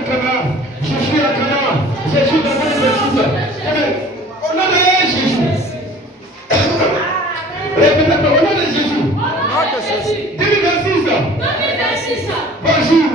à Cana. Je suis à Cana. Jésus dans mon exercice. Au nom de Jésus. Répétez au nom de Jésus. 2026. Bonjour.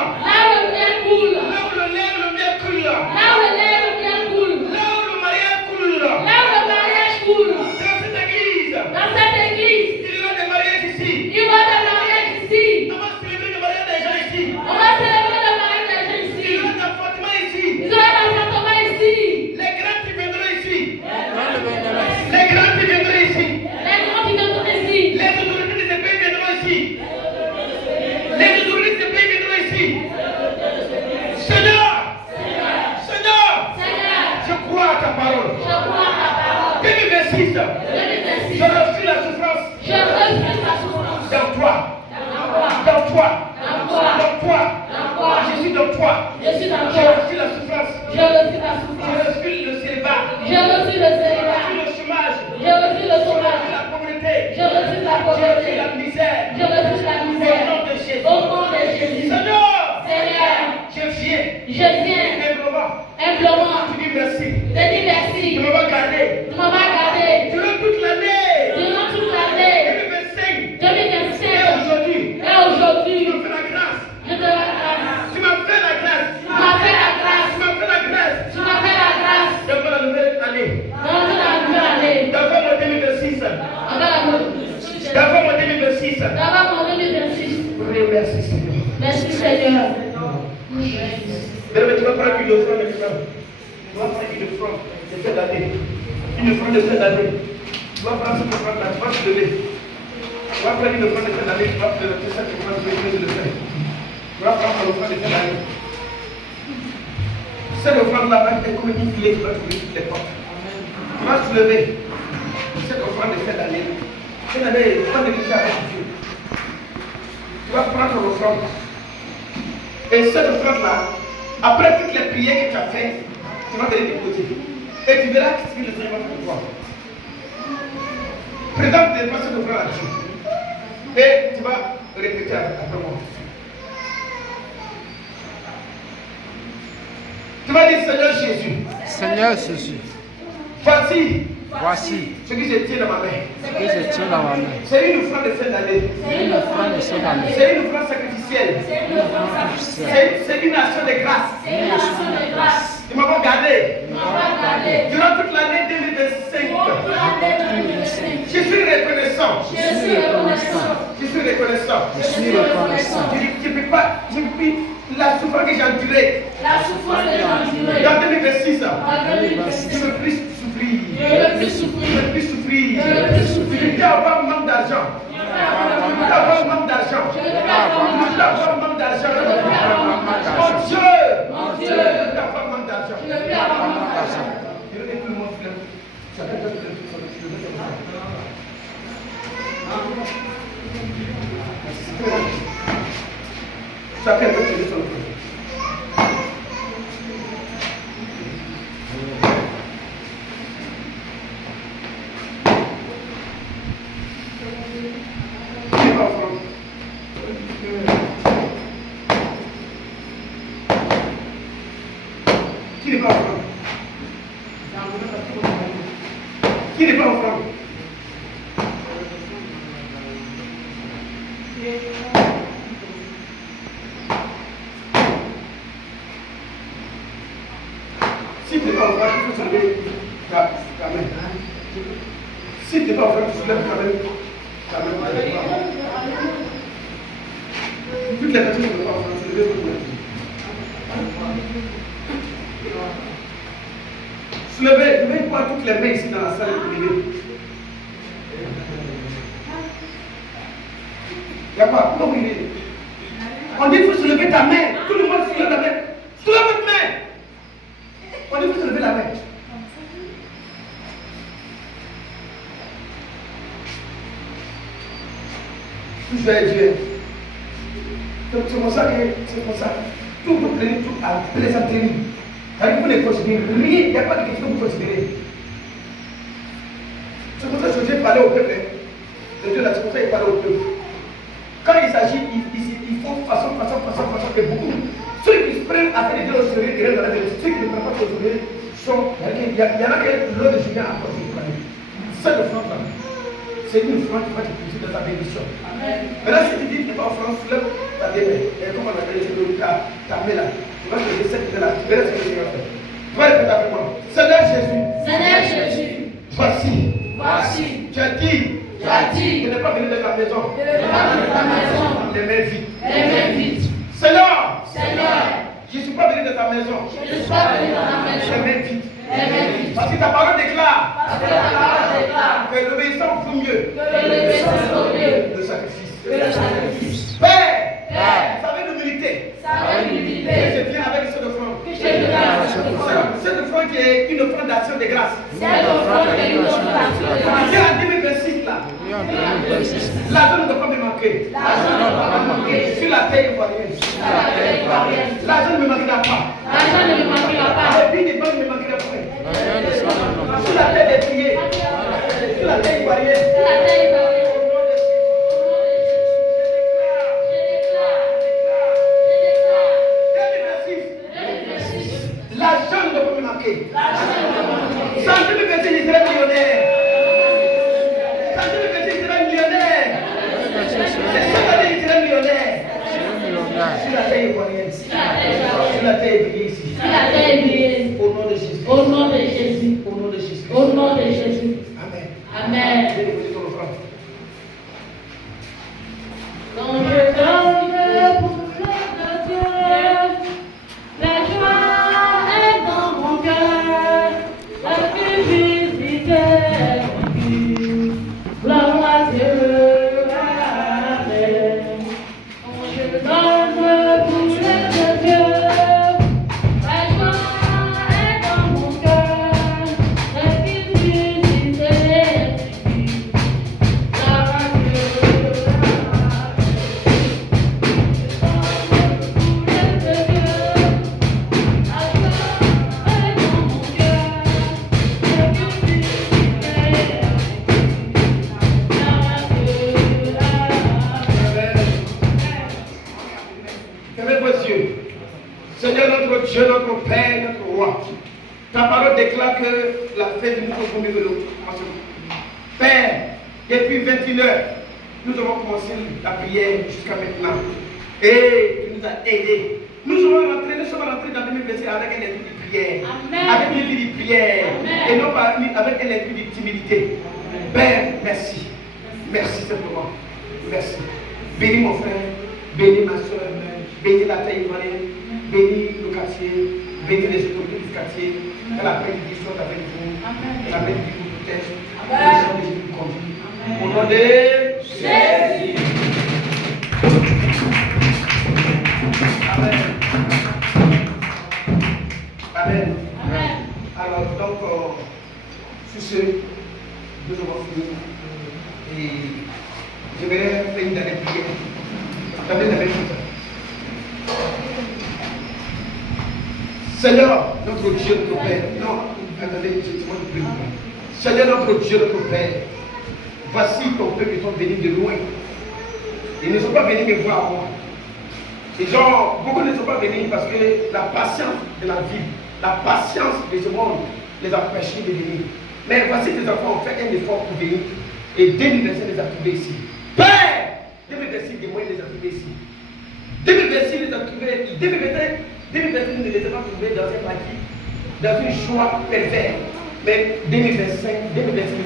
Là où le nez coule. 2026, je refuse la souffrance. Dans toi. Dans toi. Dans toi. Je suis dans toi. Je refuse la souffrance. Je refuse le célibat. Je refuse le chômage. Je refuse la pauvreté. Je refuse la misère. Au nom de Jésus. Seigneur, je viens. Humblement. Tu dis merci. Tu m'as gardé. Durant toute l'année. 2025. Et aujourd'hui. Tu m'as fait la grâce. Tu m'as fait la grâce. Dans la nouvelle année. Dans mon 2026. Dans mon 2026. Merci Seigneur. Merci Seigneur. Mais tu vas prendre une offrande maintenant. Tu vas prendre une offrande de cette année. Une offrande de cette année. Tu vas prendre cette offrande-là, tu vas te lever. Tu vas prendre une offrande de cette année, tu vas te lever cette offrande, tu vas te lever. Tu vas prendre l'offrande de cette année. Cette offrande-là va être comme une clé qui va trouver toutes les portes. Tu vas te lever. Cette offrande de cette année. Cette année, tu vas négliger avec Dieu. Tu vas prendre l'offrande. Et cette offrande-là, après toutes les prières que tu as faites, tu vas venir déposer. Et tu verras ce que le Seigneur va faire pour toi. Présente cette offrande à Dieu. Et tu vas répéter après moi. Tu vas dire Seigneur Jésus. Voici ce que je tiens dans ma main. C'est une offrande de fin d'année. C'est une offrande sacrificielle. C'est une action de grâce. Tu m'as gardé. Durant toute l'année 2025. Je suis reconnaissant. Je ne peux pas. La souffrance que j'ai endurée. Dans 2026. Je ne veux plus souffrir. Je peux avoir manque d'argent. Mon Dieu, je peux avoir manque d'argent. Je ne plus mon frère. Chacun peut se lever. Qui n'est pas en France? Qui n'est pas en France? Si tu n'es pas en France, il faut se lever ta main. Si tu n'es pas en France, tu soulèves ta main. Toutes les personnes qui ne sont pas en France, levez votre main. Soulevez quoi toutes les mains ici dans la salle privée. Il n'y a pas. Comment vous voulez? On dit qu'il faut soulever ta main. Tout le monde soulève la main. Soulève votre main. On dit qu'il faut soulever la main. Tout joyeux Dieu. C'est pour ça. Tout vous prenez tout à plaisanterie. Vous ne considérez rien, il n'y a pas de question que vous considérez. C'est pour ça que Dieu parlait au peuple. Le Dieu là, c'est pour ça qu'il parlait au peuple. Quand il s'agit, il faut façon que beaucoup. Ceux qui se prennent à faire des choses au sérieux, ils restent dans la vie. Ceux qui ne prennent pas au sérieux sont. Il y en a que l'eau de Julien a apporté. Cette offrande-là, c'est une offrande qui va te pousser dans ta bénédiction. Maintenant, si tu dis que tu n'es pas en France, lève ta main. Et comme on a dit, ta main là. Tu vas te lever cette main là. Tu verras ce que tu vas faire. Tu vas répéter avec moi. Seigneur Jésus. Voici. Tu as dit. Tu n'es pas venu de ta maison. Les mains vides. Seigneur. Je ne suis pas venu de ta maison. Les mains vides. Parce que ta parole déclare que l'obéissance vaut mieux que le sacrifice. Père, ça veut l'humilité. Que je viens avec cette offrande. Cette offrande qui est une offrande d'action de grâce. Cette offrande qui est une offrande d'action de grâce. Viens en 2026 là. L'argent ne doit pas me manquer. L'argent ne doit pas me manquer. Sur la terre ivoirienne. L'argent ne me manquera pas. L'argent ne me manquera pas. Les billes des banques ne me manquera pas. Sur la terre des prières. Sur la terre ivoirienne. Sur la terre ivoirienne. L'argent ne doit pas me manquer. Sans 2026, je serai millionnaire. Sans 2026, je serai millionnaire. C'est cette année, je serai millionnaire. Sur la terre ivoirienne. Sur la terre brillée ici. Sur la terre brillée. Au nom de Jésus. Au nom de Jésus. Au nom de Jésus. Au nom de Jésus. Amen. Amen. Déposez ton offrande. Quand je donne pour l'œuvre de Dieu, la joie est dans mon cœur, la cupidité est vue. Gloire à Dieu, amen. Quand je donne pour l'œuvre de Dieu, la joie est dans mon cœur, la cupidité est vue. Gloire à Dieu, Fermez vos yeux. Seigneur notre Dieu, notre Père, notre Roi. Ta parole déclare que la fête du nouveau premier de l'autre. Père, depuis 21 heures, nous avons commencé la prière jusqu'à maintenant. Et tu nous as aidés. Nous sommes rentrés dans 2026 avec un esprit de prière. Amen. Avec une vie de prière. Amen. Et non pas avec un esprit de timidité. Père, merci. Merci simplement. Merci. Bénis mon frère. Bénis ma soeur. Bénis la terre ivoirienne. Bénis le quartier. Bénis les autorités du quartier. Que la paix de Dieu soit avec vous. Que la paix de Dieu vous protège. Que le sang de Jésus vous conduise. Au nom de Jésus. Amen. Amen. Amen. Alors, donc, sur ce, nous avons fini. Et je vais faire une dernière prière. Attendez, la même chose. Seigneur, notre Dieu, notre Père. Non, attendez, je prie. Seigneur, notre Dieu, notre Père. Voici ton peuple qui sont venus de loin. Ils ne sont pas venus me voir moi. Beaucoup ne sont pas venus parce que la patience de la vie, la patience de ce monde les a empêchés de venir. Mais voici tes enfants ont fait un effort pour venir. Et 2026 les a trouvés ici. Père, 2026 des moyens les a trouvés ici. 2026 les a trouvés. 2026 ne les a pas trouvés dans un maquis, dans une joie pervers. Mais 2025 les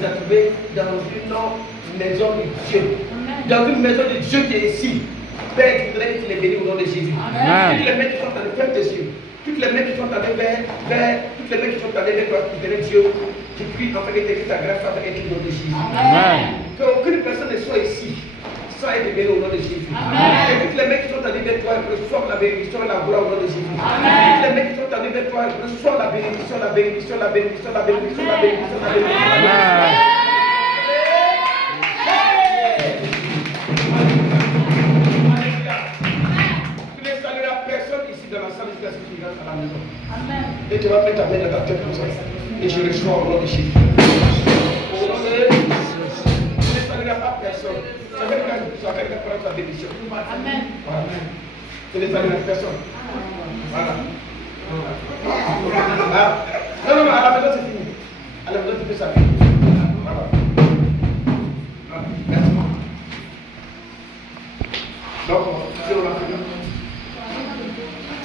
a trouvés dans une maison de Dieu. Dans une maison de Dieu qui est ici. Père, je voudrais que tu les bénis au nom de Jésus. Amen. Toutes les mains qui sont allées vers tes yeux. Toutes les mains qui sont allées toutes les mains qui sont allées vers toi, qui connaissent Dieu. Je prie afin que ta grâce soit avec au nom de Jésus. Amen. Qu'aucune personne ne soit ici. Sois béni au nom de Jésus. Amen. Et toutes les mains qui sont allées vers toi, reçoivent la bénédiction et la gloire au nom de Jésus. Amen. Toutes les mains qui sont allées vers toi, reçoivent la bénédiction, la bénédiction, la bénédiction, la bénédiction, la bénédiction, la bénédiction. Amen. À la maison. Amen. Et tu vas mettre ta main dans ta tête comme ça. Et je reçois au nom de Jésus. Au nom de Jésus. Tu ne salueras pas personne. Ça fait quelqu'un prendre ta bénédiction. Amen. Voilà. Tu ne salueras personne. Voilà. Non, à la maison, c'est